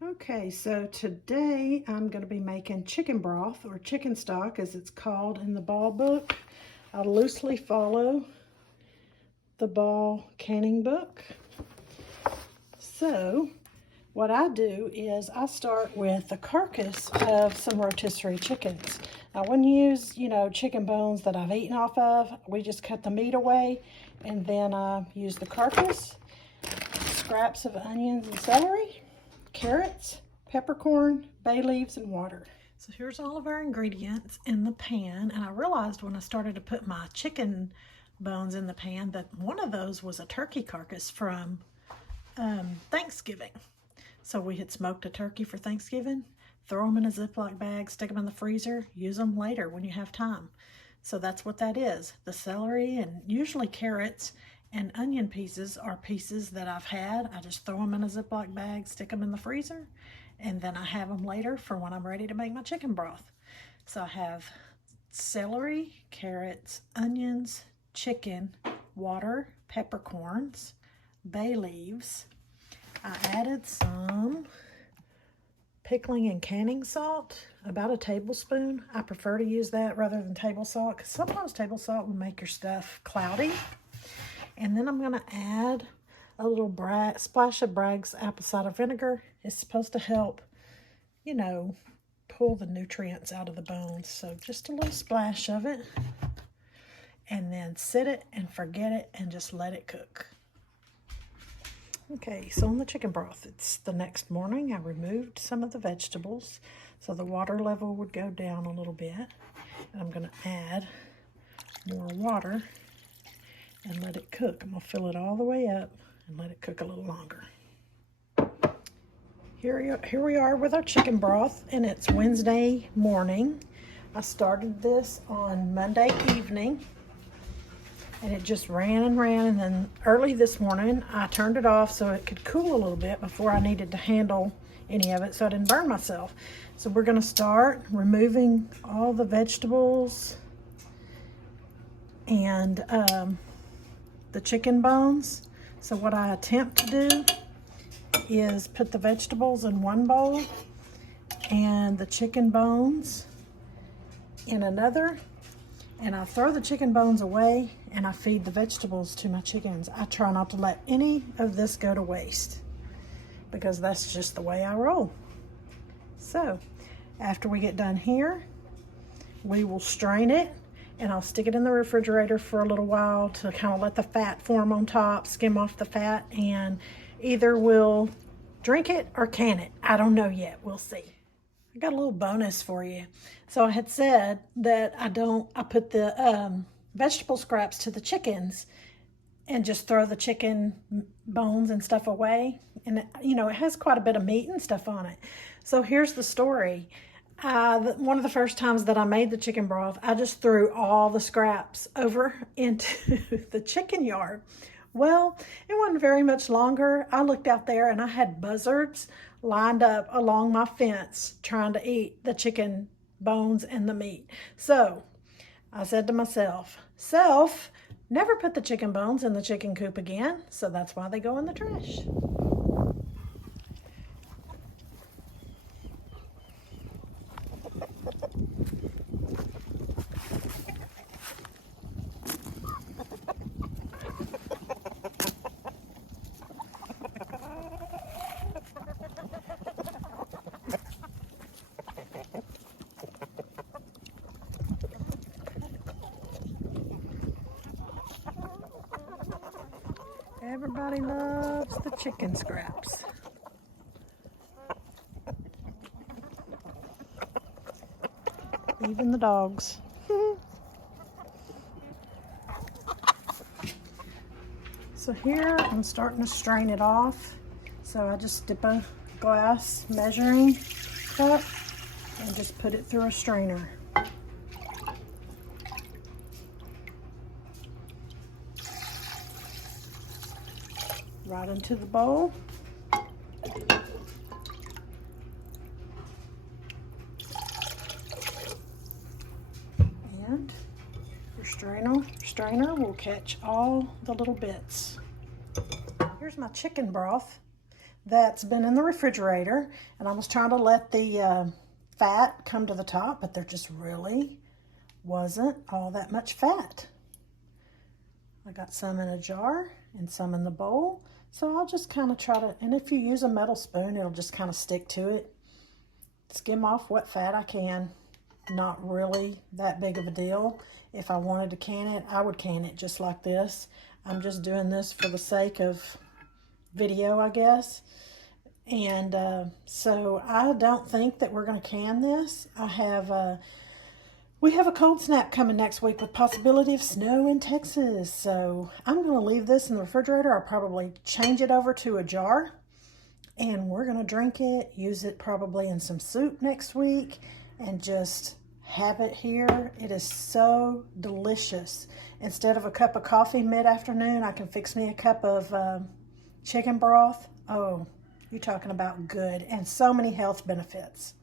Okay, so today I'm going to be making chicken broth, or chicken stock as it's called in the Ball book. I loosely follow the Ball canning book. So what I do is I start with the carcass of some rotisserie chickens. I wouldn't use, chicken bones that I've eaten off of. We just cut the meat away, and then I use the carcass, scraps of onions and celery, carrots, peppercorn, bay leaves, and water. So here's all of our ingredients in the pan, and I realized when I started to put my chicken bones in the pan that one of those was a turkey carcass from Thanksgiving. So we had smoked a turkey for Thanksgiving, throw them in a Ziploc bag, stick them in the freezer, use them later when you have time. So that's what that is. The celery and usually carrots and onion pieces are pieces that I've had. I just throw them in a Ziploc bag, stick them in the freezer, and then I have them later for when I'm ready to make my chicken broth. So I have celery, carrots, onions, chicken, water, peppercorns, bay leaves. I added some pickling and canning salt, about a tablespoon. I prefer to use that rather than table salt because sometimes table salt will make your stuff cloudy. And then I'm going to add a little splash of Bragg's apple cider vinegar. It's supposed to help, pull the nutrients out of the bones. So just a little splash of it. And then sit it and forget it and just let it cook. Okay, so on the chicken broth, it's the next morning. I removed some of the vegetables so the water level would go down a little bit. And I'm going to add more water and let it cook. I'm going to fill it all the way up and let it cook a little longer. Here we are with our chicken broth, and it's Wednesday morning. I started this on Monday evening, and it just ran and ran, and then early this morning I turned it off so it could cool a little bit before I needed to handle any of it so I didn't burn myself. So we're going to start removing all the vegetables and the chicken bones. So what I attempt to do is put the vegetables in one bowl and the chicken bones in another, and I throw the chicken bones away and I feed the vegetables to my chickens. I try not to let any of this go to waste because that's just the way I roll. So after we get done here, we will strain it, and I'll stick it in the refrigerator for a little while to kind of let the fat form on top, skim off the fat, and either we'll drink it or can it. I don't know yet. We'll see. I got a little bonus for you. So I had said that I put the vegetable scraps to the chickens and just throw the chicken bones and stuff away. And, it has quite a bit of meat and stuff on it. So here's the story. One of the first times that I made the chicken broth, I just threw all the scraps over into the chicken yard. Well, it wasn't very much longer. I looked out there and I had buzzards lined up along my fence trying to eat the chicken bones and the meat. So I said to myself, never put the chicken bones in the chicken coop again. So that's why they go in the trash. Everybody loves the chicken scraps. Even the dogs. So here I'm starting to strain it off. So I just dip a glass measuring cup and just put it through a strainer. Right into the bowl. And your strainer will catch all the little bits. Here's my chicken broth. that's been in the refrigerator, and I was trying to let the fat come to the top, but there just really wasn't all that much fat. I got some in a jar and some in the bowl, so I'll just kind of try to, and if you use a metal spoon, it'll just kind of stick to it. Skim off what fat I can. Not really that big of a deal. If I wanted to can it, I would can it just like this. I'm just doing this for the sake of video, I guess. And so I don't think that we're going to can this. We have a cold snap coming next week with possibility of snow in Texas. So I'm going to leave this in the refrigerator. I'll probably change it over to a jar. And we're going to drink it, use it probably in some soup next week, and just have it here. It is so delicious. Instead of a cup of coffee mid-afternoon, I can fix me a cup of chicken broth. Oh, you're talking about good, and so many health benefits.